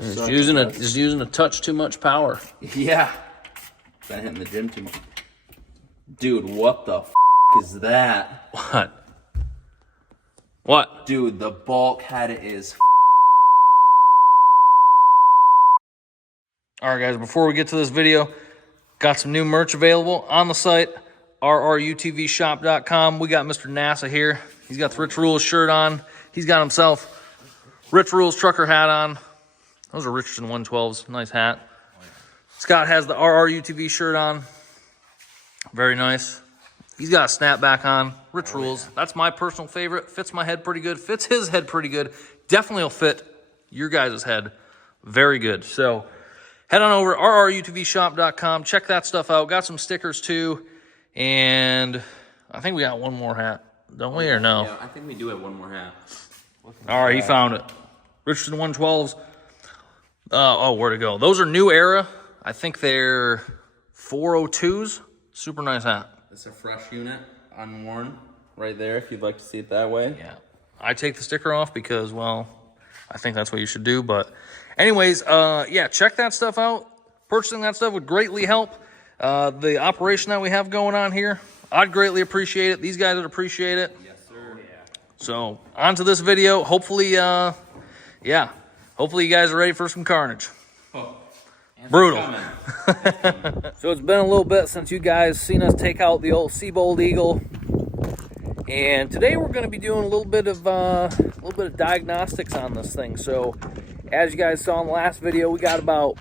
Just using a touch too much power. Yeah. Been hitting the gym too much. Dude, what the is that? What? What? Dude, the bulkhead is All right, guys, before we get to this video, got some new merch available on the site, rrutvshop.com. We got Mr. NASA here. He's got the Rich Rules shirt on. He's got himself Rich Rules trucker hat on. Those are Richardson 112s. Nice hat. Scott has the RRUTV shirt on. Very nice. He's got a snapback on. Rich Rules. Yeah. That's my personal favorite. Fits my head pretty good. Fits his head pretty good. Definitely will fit your guys' head very good. So head on over to rrutvshop.com. Check that stuff out. Got some stickers too. And I think we got one more hat. Don't we, or no? Yeah, I think we do have one more hat. All right, he found it. Richardson 112s. Oh, where'd it go? Those are new era. I think they're 402s. Super nice hat. It's a fresh unit, unworn, right there, if you'd like to see it that way. Yeah. I take the sticker off because, well, I think that's what you should do. But anyways, yeah, check that stuff out. Purchasing that stuff would greatly help the operation that we have going on here. I'd greatly appreciate it. These guys would appreciate it. Yes, sir. Yeah. So, on to this video. Hopefully, yeah. Hopefully you guys are ready for some carnage. Oh. Brutal. So it's been a little bit since you guys seen us take out the old Seebold Eagle. And today we're going to be doing a little bit of diagnostics on this thing. So, as you guys saw in the last video, we got about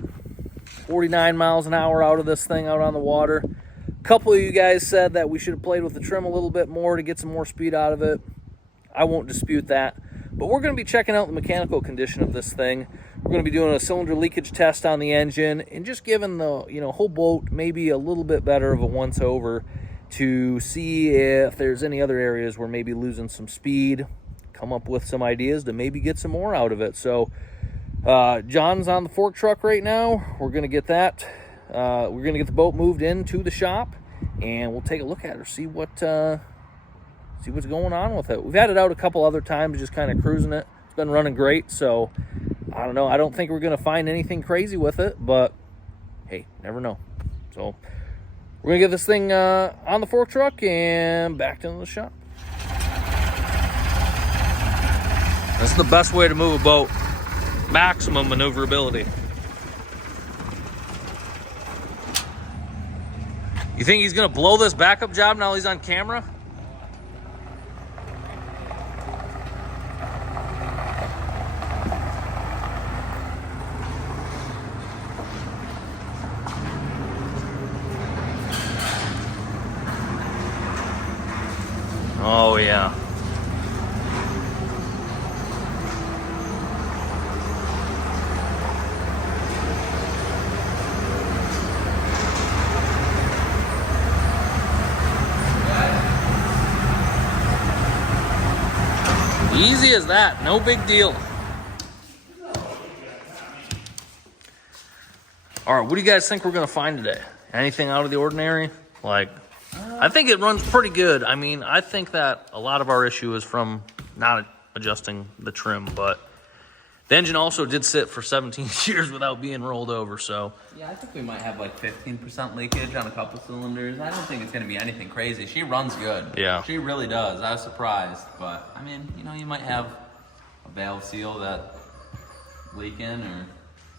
49 miles an hour out of this thing out on the water. A couple of you guys said that we should have played with the trim a little bit more to get some more speed out of it. I won't dispute that. But we're going to be checking out the mechanical condition of this thing. We're going to be doing a cylinder leakage test on the engine and just giving the whole boat maybe a little bit better of a once over to see if there's any other areas where maybe losing some speed, come up with some ideas to maybe get some more out of it. So John's on the fork truck right now. We're going to get that. We're going to get the boat moved into the shop and we'll take a look at her, see what's going on with it. We've had it out a couple other times, just kind of cruising it. It's been running great, so I don't know. I don't think we're going to find anything crazy with it, but hey, never know. So we're going to get this thing on the fork truck and back to the shop. That's the best way to move a boat. Maximum maneuverability. You think he's going to blow this backup job now he's on camera? Oh, yeah. Easy as that. No big deal. All right, what do you guys think we're going to find today? Anything out of the ordinary? Like, I think it runs pretty good. I mean, I think that a lot of our issue is from not adjusting the trim, but the engine also did sit for 17 years without being rolled over, so. Yeah, I think we might have like 15% leakage on a couple cylinders. I don't think it's going to be anything crazy. She runs good. Yeah. She really does. I was surprised, but I mean, you might have a valve seal that leaking, or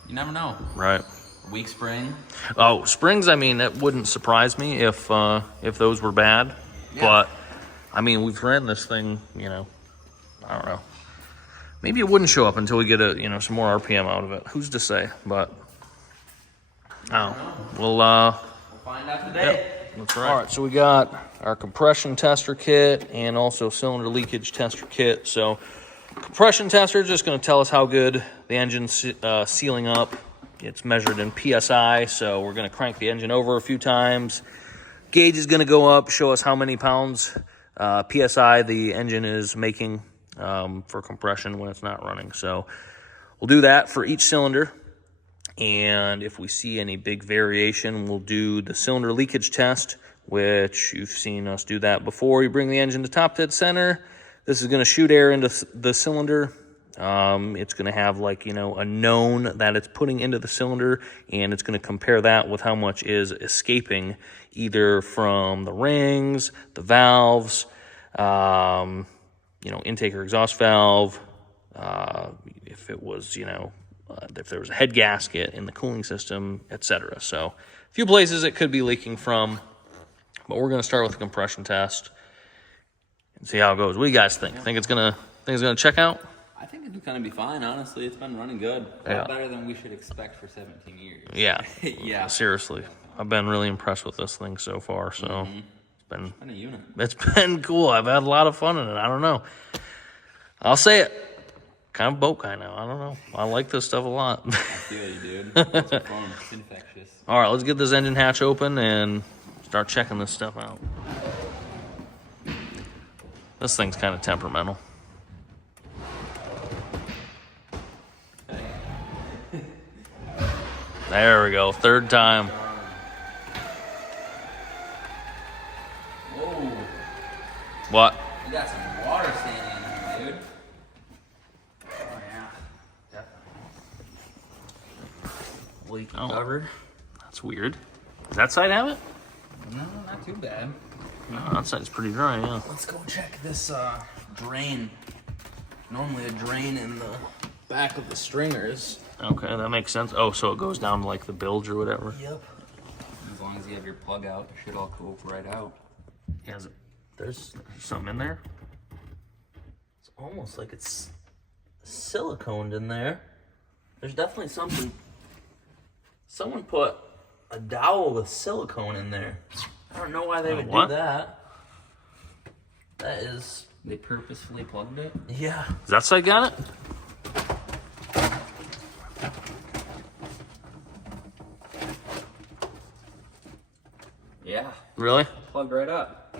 you never know. Right. Weak spring. Oh, springs, I mean, it wouldn't surprise me if those were bad. Yeah. But, I mean, we've ran this thing, I don't know. Maybe it wouldn't show up until we get some more RPM out of it. Who's to say? But, we'll find out today. Yep, that's right. All right, so we got our compression tester kit and also cylinder leakage tester kit. So, compression tester is just going to tell us how good the engine's sealing up. It's measured in PSI, so we're going to crank the engine over a few times. Gauge is going to go up, show us how many pounds PSI the engine is making for compression when it's not running. So we'll do that for each cylinder. And if we see any big variation, we'll do the cylinder leakage test, which you've seen us do that before. You bring the engine to top dead center. This is going to shoot air into the cylinder, It's going to have like, you know, a known that it's putting into the cylinder, and it's going to compare that with how much is escaping either from the rings, the valves, you know, intake or exhaust valve, if it was, you know, if there was a head gasket in the cooling system, etc. So a few places it could be leaking from, but we're going to start with the compression test and see how it goes. What do you guys think? Think it's gonna check out? I think it's gonna be fine. Honestly, it's been running good. A lot better than we should expect for 17 years. Yeah. Yeah. Seriously, I've been really impressed with this thing so far. So it's been a unit. It's been cool. I've had a lot of fun in it. I don't know. I'll say it. Kind of boat guy now. I don't know. I like this stuff a lot. I feel you, dude. It's fun. It's infectious. All right, let's get this engine hatch open and start checking this stuff out. This thing's kind of temperamental. There we go. Third time. Whoa. What? You got some water standing in there, dude. Oh, yeah. Definitely. Leak covered. That's weird. Does that side have it? No, not too bad. No, that side's pretty dry, yeah. Let's go check this drain. Normally a drain in the back of the stringers. Okay, that makes sense. Oh, so it goes down to like the bilge or whatever? Yep. As long as you have your plug out, it should all go right out. Yeah, there's something in there. It's almost like it's siliconed in there. There's definitely something. Someone put a dowel with silicone in there. I don't know why they would do that. That is... They purposefully plugged it? Yeah. Does that side got it? Yeah. Really? Plugged right up.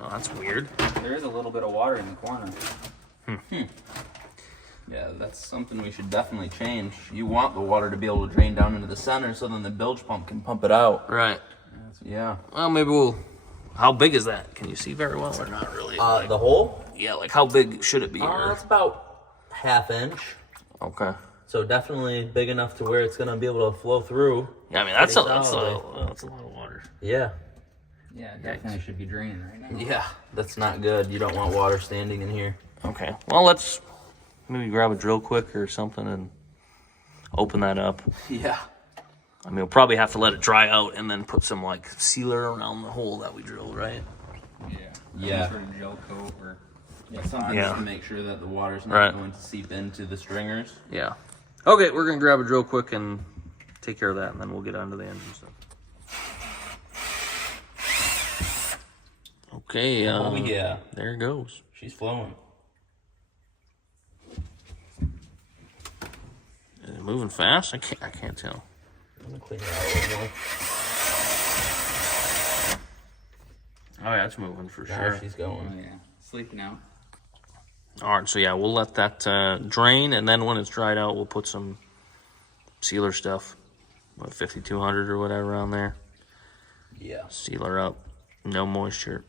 Oh, that's weird. There is a little bit of water in the corner. Yeah, that's something we should definitely change. You want the water to be able to drain down into the center so then the bilge pump can pump it out. Right. Yeah. Well, maybe we'll... How big is that? Can you see very well or not really? The hole? Yeah, like how big should it be? It's about 1/2 inch. Okay. So definitely big enough to where it's going to be able to flow through. Yeah, I mean, that's a lot of water. Yeah. Yeah, it definitely should be draining right now. Yeah, that's not good. You don't want water standing in here. Okay. Well, let's maybe grab a drill quick or something and open that up. Yeah. I mean, we'll probably have to let it dry out and then put some like sealer around the hole that we drilled, right? Yeah. Yeah. Sort of gel coat or something to make sure that the water's not going to seep into the stringers. Yeah. Okay, we're gonna grab a drill quick and take care of that, and then we'll get onto the engine stuff. Okay. Oh yeah. There it goes. She's flowing. Is it moving fast? I can't tell. I'm gonna clean it out a little more. Oh yeah, it's moving for sure. She's going. Oh yeah. Sleeping out. All right, so yeah, we'll let that drain, and then when it's dried out, we'll put some sealer stuff, what, 5200 or whatever on there. Yeah. Sealer up, no moisture.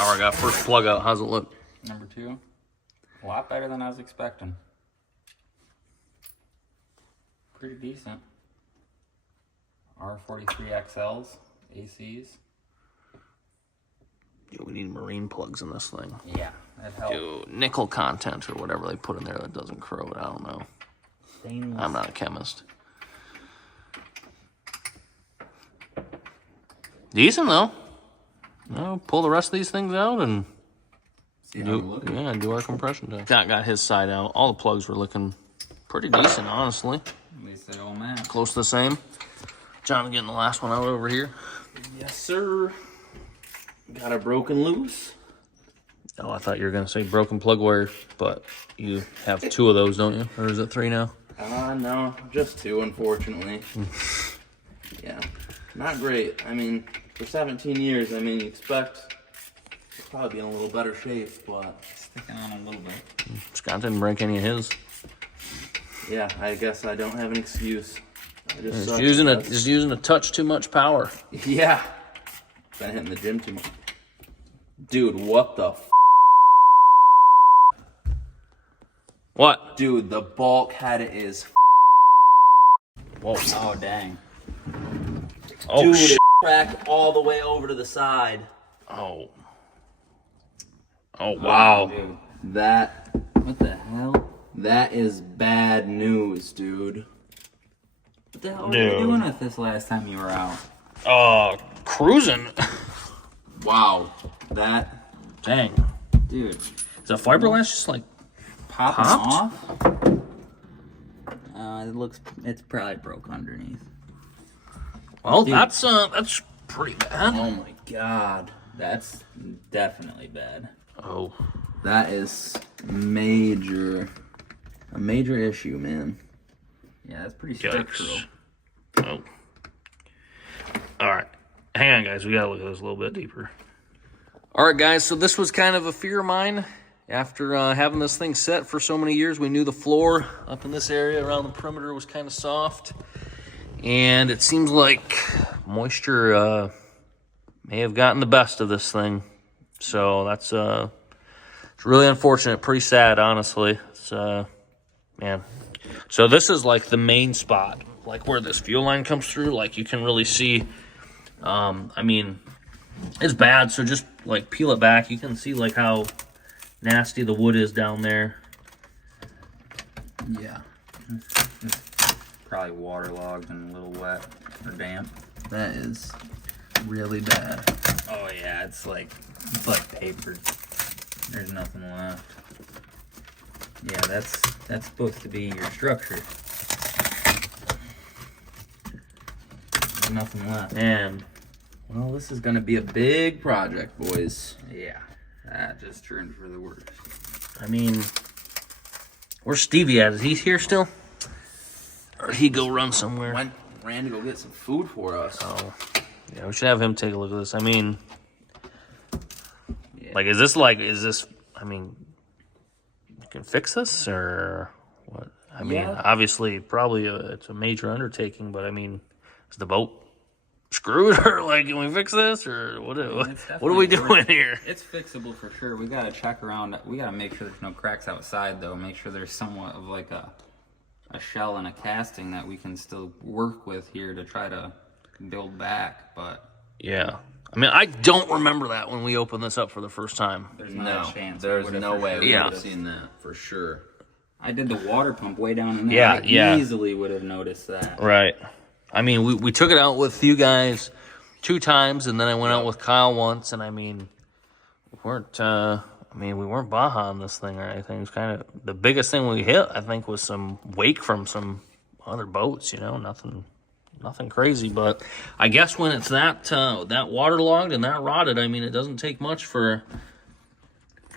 All right, got first plug out. How's it look? Number 2. A lot better than I was expecting. Pretty decent. R43XLs, ACs. Dude, we need marine plugs in this thing. Yeah, that helps. Dude, nickel content or whatever they put in there that doesn't corrode. I don't know. Stainless. I'm not a chemist. Decent though. No, pull the rest of these things out and do our compression test. Scott got his side out. All the plugs were looking pretty decent, honestly. At least they all match. Close to the same. John's getting the last one out over here. Yes, sir. Got a broken loose. Oh, I thought you were going to say broken plug wire, but you have 2 of those, don't you? Or is it 3 now? No, just 2, unfortunately. Yeah, not great. I mean, for 17 years, I mean, you expect it's probably be in a little better shape, but sticking on a little bit. Scott didn't break any of his. Yeah, I guess I don't have an excuse. I just using a touch too much power. Yeah. Been hitting the gym too much. Dude, what the f***? What? Dude, the bulkhead is. Whoa. Oh, dang. Oh, Dude, shit. it cracked all the way over to the side. Oh. Oh, wow. Dude. That. What the hell? That is bad news, dude. What the hell were you Dude. doing with this last time you were out? Cruising. Wow. That. Dang. Dude. Is that fiberglass just like Popping popped? off? It's probably broke underneath. Well, Dude. that's pretty bad. Oh my god. That's definitely bad. Oh. That is major. A major issue, man. Yeah, that's pretty structural. Yikes. Oh. All right. Hang on, guys. We got to look at this a little bit deeper. All right, guys. So this was kind of a fear of mine. After having this thing set for so many years, we knew the floor up in this area around the perimeter was kind of soft. And it seems like moisture may have gotten the best of this thing. So that's it's really unfortunate. Pretty sad, honestly. It's man. So this is like the main spot, like where this fuel line comes through. Like you can really see. I mean, it's bad. So just like peel it back. You can see like how nasty the wood is down there. Yeah. It's probably waterlogged and a little wet or damp. That is really bad. Oh yeah, it's like papered. There's nothing left. Yeah, that's supposed to be your structure. There's nothing left. Man, Well, this is gonna be a big project, boys. Yeah, that just turned for the worst. I mean, where's Stevie at? Is he here still? Or did he go run somewhere? Ran to go get some food for us. Oh, yeah, we should have him take a look at this. I mean, Yeah. like, is this, I mean, you can fix this or what? I mean, Yeah. obviously, probably it's a major undertaking, but I mean, is the boat screwed or like, can we fix this or what are we doing here? It's fixable for sure. We gotta check around. We gotta make sure there's no cracks outside though. Make sure there's somewhat of like a shell and a casting that we can still work with here to try to build back. But Yeah. I mean, I don't remember that when we opened this up for the first time. there's not a chance. we there's would've no for way sure. we Yeah. would have seen that for sure. I did the water pump way down in there. Yeah, I yeah. easily would have noticed that. Right. I mean, we took it out with you guys 2 times, and then I went out with Kyle once, and I mean, we weren't Baja on this thing or anything. It was kind of the biggest thing we hit, I think, was some wake from some other boats, nothing crazy. But I guess when it's that waterlogged and that rotted, I mean, it doesn't take much for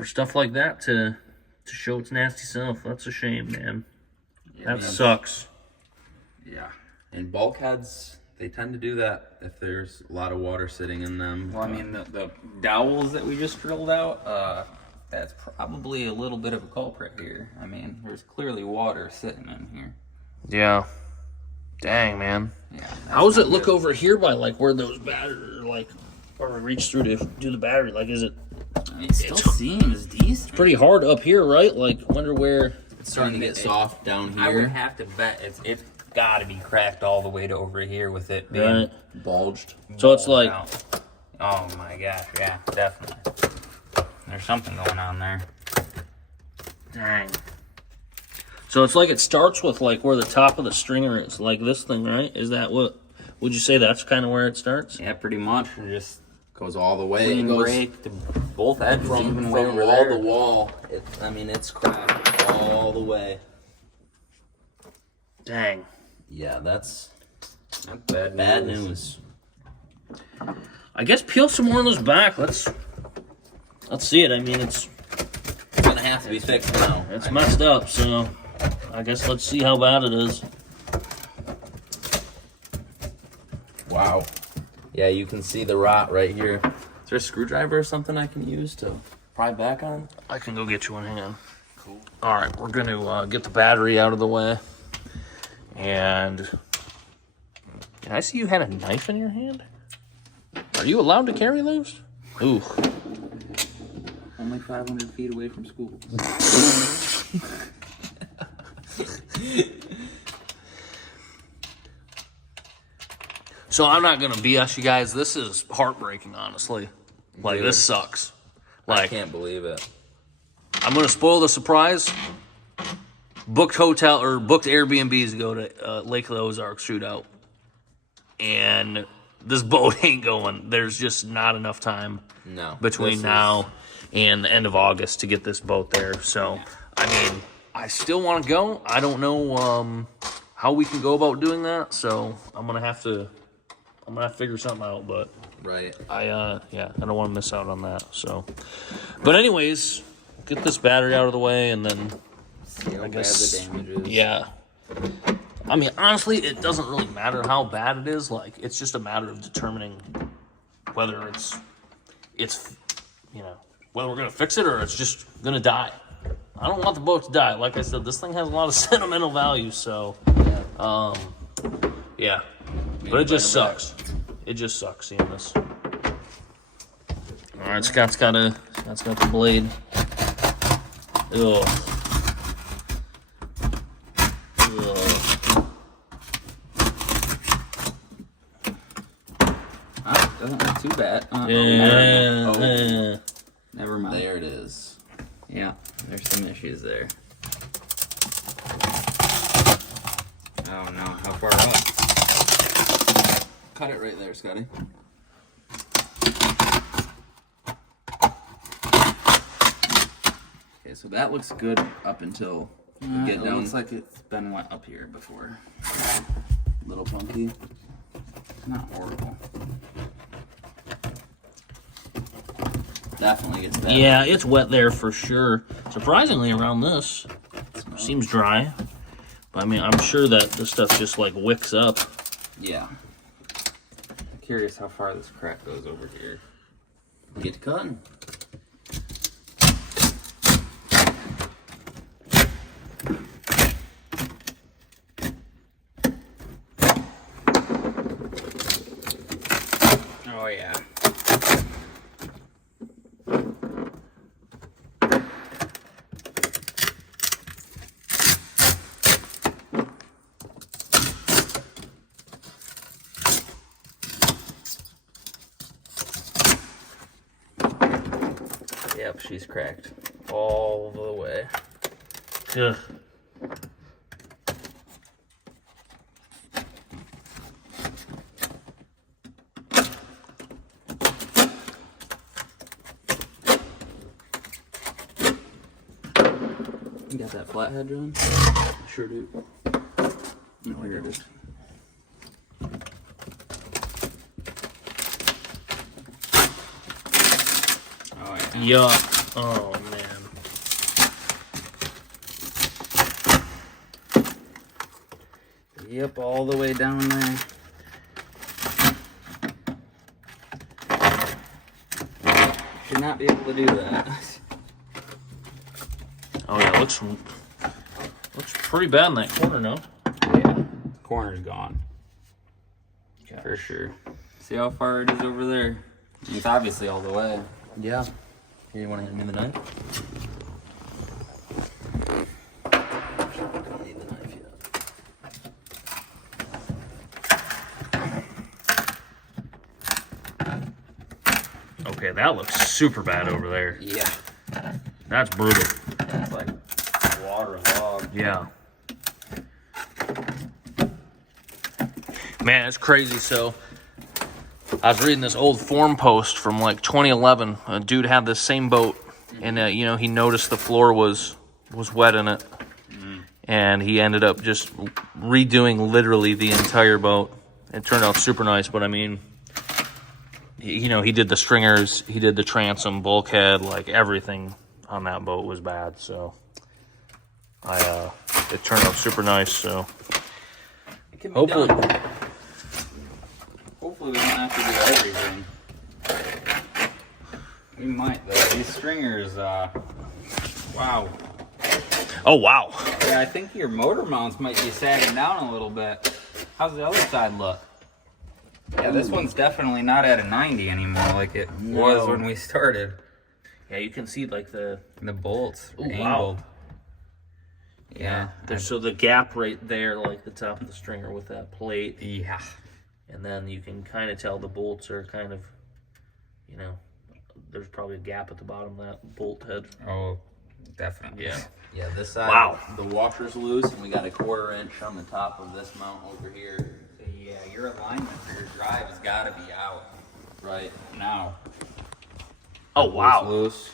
stuff like that to show its nasty self. That's a shame, man. That sucks. Yeah. And bulkheads, they tend to do that if there's a lot of water sitting in them. Well, I mean, the dowels that we just drilled out, that's probably a little bit of a culprit here. I mean, there's clearly water sitting in here. Yeah. Dang, man. Yeah. How does it look over here by like where those battery, like, where we reach through to do the battery? Like, is it It still seems decent. pretty hard up here, right? Like, wonder where. It's starting to get soft down I would here, have to bet it's got to be cracked all the way to over here with it being Right. bulged. So it's like, out. Oh my gosh, yeah, definitely. There's something going on there. dang. So it's like it starts with like where the top of the stringer is, like this thing, right? Is that what? Would you say that's kind of where it starts? Yeah, pretty much. Just Goes all the way. clean It goes break to both edges, even from way over wall there. to wall. It's cracked all the way. Dang. Yeah, that's Bad bad news. I guess peel some more of those back. Let's see it. I mean, it's Gonna have to be fixed now. it's messed up. So I guess let's see how bad it is. Wow. Yeah, you can see the rot right here. Is there a screwdriver or something I can use to pry back on? I can go get you one. Hang on. Cool. All right, we're gonna get the battery out of the way. And did I see you had a knife in your hand? Are you allowed to carry those? Ooh. Only 500 feet away from school. So I'm not gonna BS you guys. This is heartbreaking, honestly. Like, Dude, this sucks. I Like, can't believe it. I'm gonna spoil the surprise. Booked hotel or booked Airbnbs to go to Lake of the Ozarks shootout, and this boat ain't going. There's just not enough time between now and the end of August to get this boat there. So, I mean, I still want to go. I don't know how we can go about doing that. So I'm gonna have to figure something out. But I don't want to miss out on that. So, but anyways, get this battery out of the way, and then I guess the damage is. Yeah. I mean, honestly, it doesn't really matter how bad it is. Like, it's just a matter of determining whether it's whether we're gonna fix it or it's just gonna die. I don't want the boat to die. Like I said, this thing has a lot of sentimental value. So, yeah. But it just sucks. It just sucks seeing this. All right, Scott's got the blade. Ugh. Doesn't look too bad. Never mind. There it is. Yeah, there's some issues there. Oh no, how far up? Cut it right there, Scotty. Okay, so that looks good up until we get It down. looks like it's been wet up here before. Little funky. Not horrible. Definitely gets better. Yeah, it's wet there for sure. Surprisingly, around this, seems dry. But I mean, I'm sure that this stuff just like wicks up. Yeah. I'm curious how far this crack goes over here. Get to cutting. Oh yeah. Yep, she's cracked all the way. Ugh. You got that flathead, John? Sure do. No, here it is. Oh yeah. Yuck. Oh, man. Yep, all the way down there. Should not be able to do that. Oh, yeah, looks pretty bad in that corner, no? Yeah, corner's gone. Okay. For sure. See how far it is over there? It's obviously all the way. Yeah. Here, you want to hand me the knife? Don't need the knife yet. Okay, that looks super bad over there. Yeah. That's brutal. It's like waterlogged. Yeah. Man, it's crazy. So, I was reading this old forum post from like 2011. A dude had this same boat, and he noticed the floor was wet in it, and he ended up just redoing literally the entire boat. It turned out super nice, but I mean, he did the stringers, he did the transom, bulkhead, like everything on that boat was bad. So, it turned out super nice. So, It can be hopefully. done. Hopefully we don't have to do everything. We might though. These stringers, wow. Oh wow. Yeah, I think your motor mounts might be sagging down a little bit. How's the other side look? Yeah, this one's definitely not at a 90 anymore like it was when we started. Yeah, you can see like the The bolts are Ooh, angled. wow. Yeah. So the gap right there, like the top of the stringer with that plate. Yeah. And then you can kind of tell the bolts are kind of, you know, there's probably a gap at the bottom of that bolt head. Oh, definitely. Yeah. Yeah, this side, Wow. the washer's loose, and we got a 1/4 inch on the top of this mount over here. So yeah, your alignment for your drive has got to be out right now. Oh, wow. That one's loose.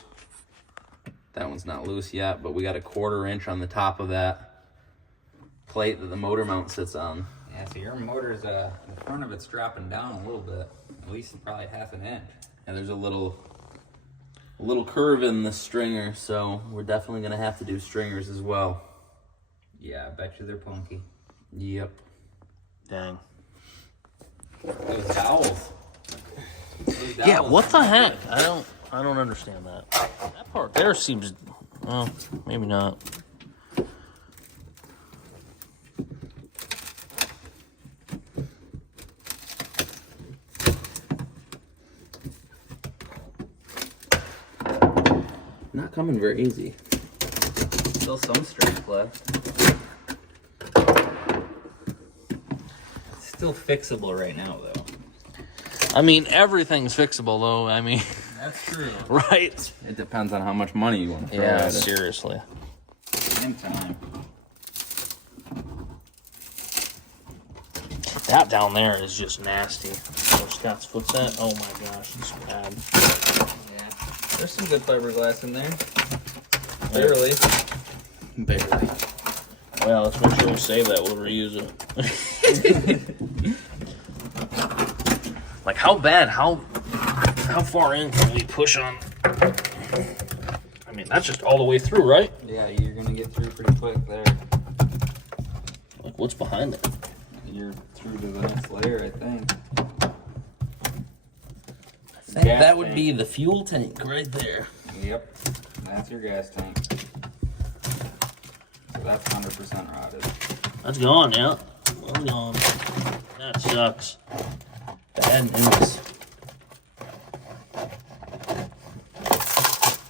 That one's not loose yet, but we got a 1/4 inch on the top of that plate that the motor mount sits on. Yeah, so your motor's, the front of it's dropping down a little bit, at least probably 1/2 inch. And there's a little curve in the stringer, so we're definitely gonna have to do stringers as well. Yeah, I bet you they're punky. Yep. Dang. Those dowels. Yeah, what the heck? I don't understand that. That part there seems, well, maybe not. Not coming very easy. Still some strength left. It's still fixable right now, though. I mean, everything's fixable, though. I mean, That's true. right? It depends on how much money you want to throw Yeah, at it. seriously. Same time. That down there is just nasty. Where Scott's foot's at? Oh my gosh, it's bad. Yeah. There's some good fiberglass in there. Barely. Barely. Well, let's make sure we save that. We'll reuse it. Like, how bad? How far in can we push on? I mean, that's just all the way through, right? Yeah, you're gonna get through pretty quick there. Like, what's behind it? You're through to the next layer, I think. I think that would be the fuel tank right there. Yep. That's your gas tank. So that's 100% rotted. That's gone, yeah. Well gone. That sucks. Bad news.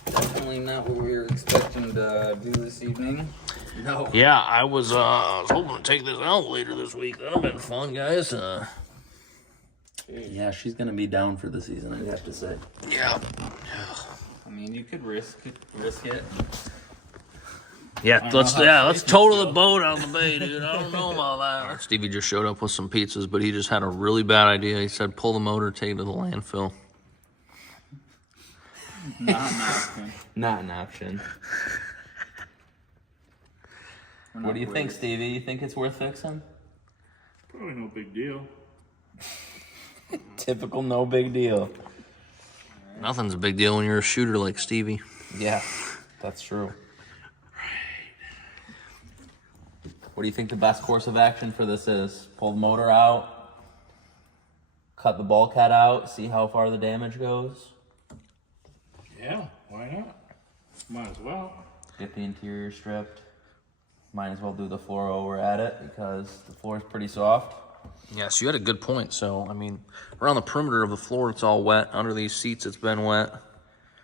Definitely not what we were expecting to do this evening. No. Yeah, I was hoping to take this out later this week. That'd have been fun, guys. Yeah, she's gonna be down for the season, I'd have to say. Yeah. I mean, you could risk it. Yeah, let's total the boat on the bay, dude. I don't know about that. Stevie just showed up with some pizzas, but he just had a really bad idea. He said, pull the motor, take it to the landfill. Not an option. Not an option. What do you think, Stevie? You think it's worth fixing? Probably no big deal. Typical no big deal. Nothing's a big deal when you're a shooter like Stevie. Yeah, that's true. What do you think the best course of action for this is? Pull the motor out, cut the bulkhead out, see how far the damage goes. Yeah, why not? Might as well. Get the interior stripped. Might as well do the floor over at it because the floor is pretty soft. Yeah, so you had a good point. So, I mean, around the perimeter of the floor, it's all wet. Under these seats, it's been wet.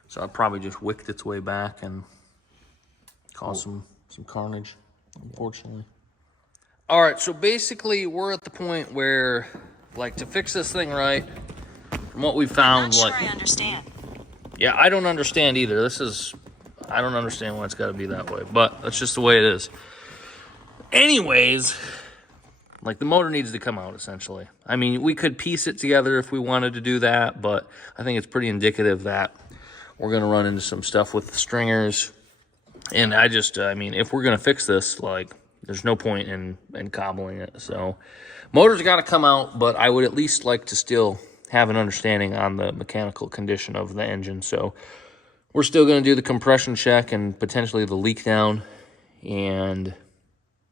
So it probably just wicked its way back and caused some carnage, unfortunately. All right, so basically, we're at the point where, like, to fix this thing right, from what we found, Not like, sure I understand. yeah, I don't understand either. I don't understand why it's got to be that way, but that's just the way it is. Anyways, like, the motor needs to come out, essentially. I mean, we could piece it together if we wanted to do that, but I think it's pretty indicative that we're going to run into some stuff with the stringers. And I mean, if we're going to fix this, like, there's no point in cobbling it. So, motor's got to come out, but I would at least like to still have an understanding on the mechanical condition of the engine. So, we're still going to do the compression check and potentially the leak down and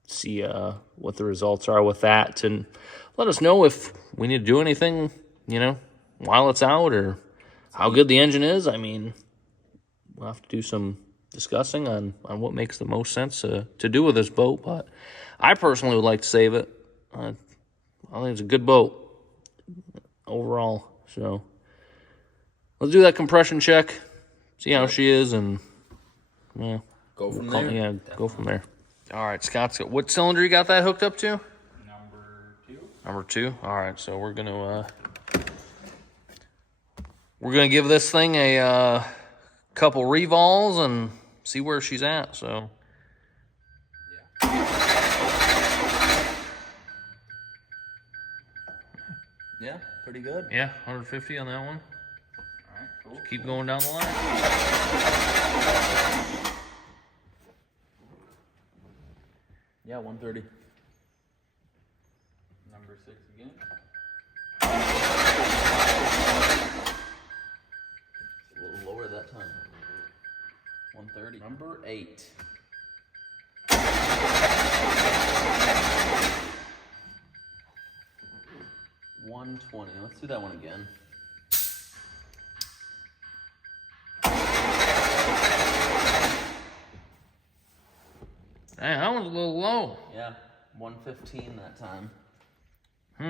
see what the results are with that. And let us know if we need to do anything, you know, while it's out or how good the engine is. I mean, we'll have to do some discussing on what makes the most sense to do with this boat. But I personally would like to save it. I think it's a good boat overall. So let's do that compression check. See how she is, and yeah, Go from there. Yeah, go from there. All right, Scott's got, what cylinder you got that hooked up to? Number 2. Number 2. All right, so we're gonna give this thing a couple revols and see where she's at. So. Yeah, pretty good. Yeah, 150 on that one. All right, cool. Just keep going down the line. Yeah, 130. Number 6 again. A little lower that time. 130. Number 8. 120. Let's do that one again. Hey, that one's a little low. Yeah, 115 that time. All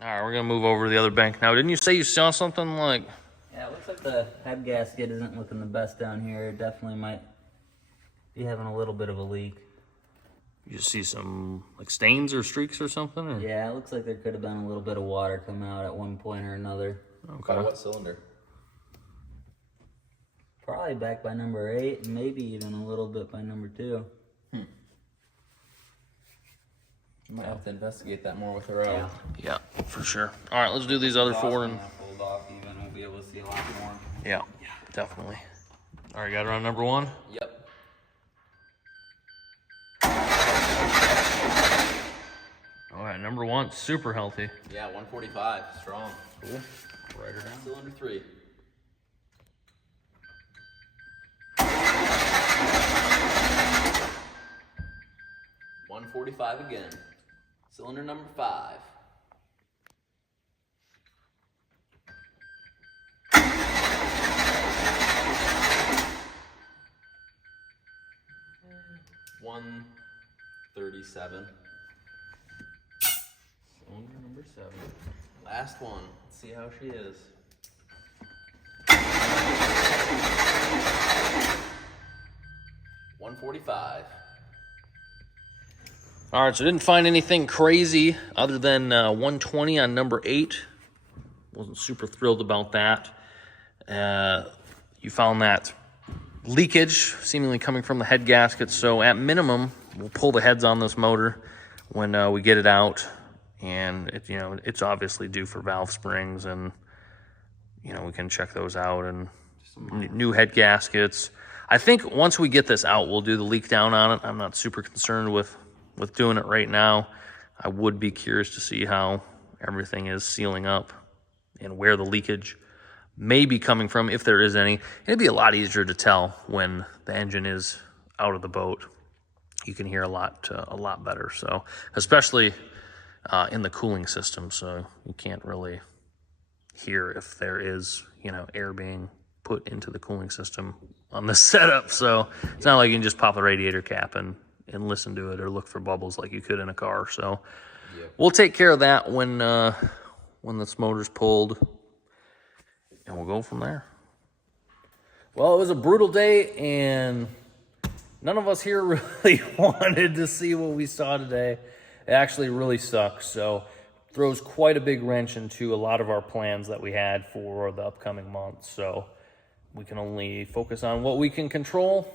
right, we're gonna move over to the other bank now. Didn't you say you saw something like? Yeah, it looks like the head gasket isn't looking the best down here. It definitely might be having a little bit of a leak. You see some like stains or streaks or something? Or? Yeah, it looks like there could have been a little bit of water come out at one point or another. Okay. By what cylinder? Probably back by number 8, and maybe even a little bit by number 2. Might have to investigate that more with her. Yeah, for sure. All right, let's do these other 4 and. Pulled off even, we'll be able to see a lot more. Yeah, definitely. All right, got her on number 1. Yep. All right, number 1, super healthy. Yeah, 145. Strong. Cool. Write her down. Cylinder 3. $145 again. Cylinder number 5. $137. Cylinder number 7. Last one. Let's see how she is. $145. All right, so didn't find anything crazy other than 120 on number 8. Wasn't super thrilled about that. You found that leakage seemingly coming from the head gasket. So at minimum, we'll pull the heads on this motor when we get it out, and it's obviously due for valve springs, and we can check those out and new head gaskets. I think once we get this out, we'll do the leak down on it. I'm not super concerned with doing it right now. I would be curious to see how everything is sealing up and where the leakage may be coming from, if there is any. It'd be a lot easier to tell when the engine is out of the boat. You can hear a lot better. So, especially in the cooling system, so you can't really hear if there is air being put into the cooling system on this setup. So it's not like you can just pop the radiator cap and listen to it or look for bubbles like you could in a car. So we'll take care of that when this motor's pulled, and we'll go from there. Well, it was a brutal day, and none of us here really wanted to see what we saw today. It actually really sucks. So throws quite a big wrench into a lot of our plans that we had for the upcoming months. So we can only focus on what we can control.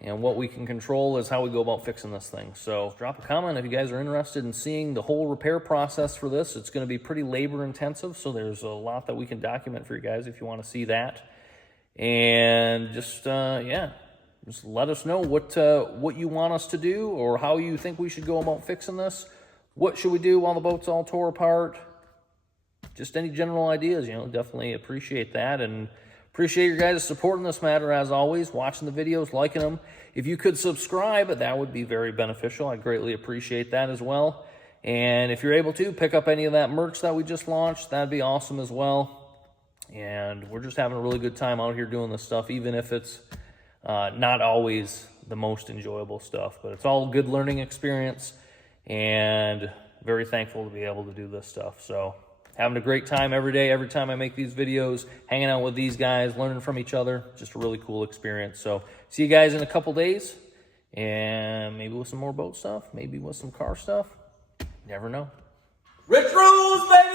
And what we can control is how we go about fixing this thing. So drop a comment if you guys are interested in seeing the whole repair process for this. It's going to be pretty labor intensive, so there's a lot that we can document for you guys if you want to see that. And just let us know what you want us to do, or how you think we should go about fixing this. What should we do while the boat's all tore apart? Just any general ideas, definitely appreciate that. And appreciate your guys' support in this matter, as always, watching the videos, liking them. If you could subscribe, that would be very beneficial. I greatly appreciate that as well. And if you're able to, pick up any of that merch that we just launched. That'd be awesome as well. And we're just having a really good time out here doing this stuff, even if it's not always the most enjoyable stuff. But it's all a good learning experience, and very thankful to be able to do this stuff. So having a great time every day, every time I make these videos, hanging out with these guys, learning from each other. Just a really cool experience. So see you guys in a couple days, And maybe with some more boat stuff, maybe with some car stuff. Never know. Rich Rules, baby!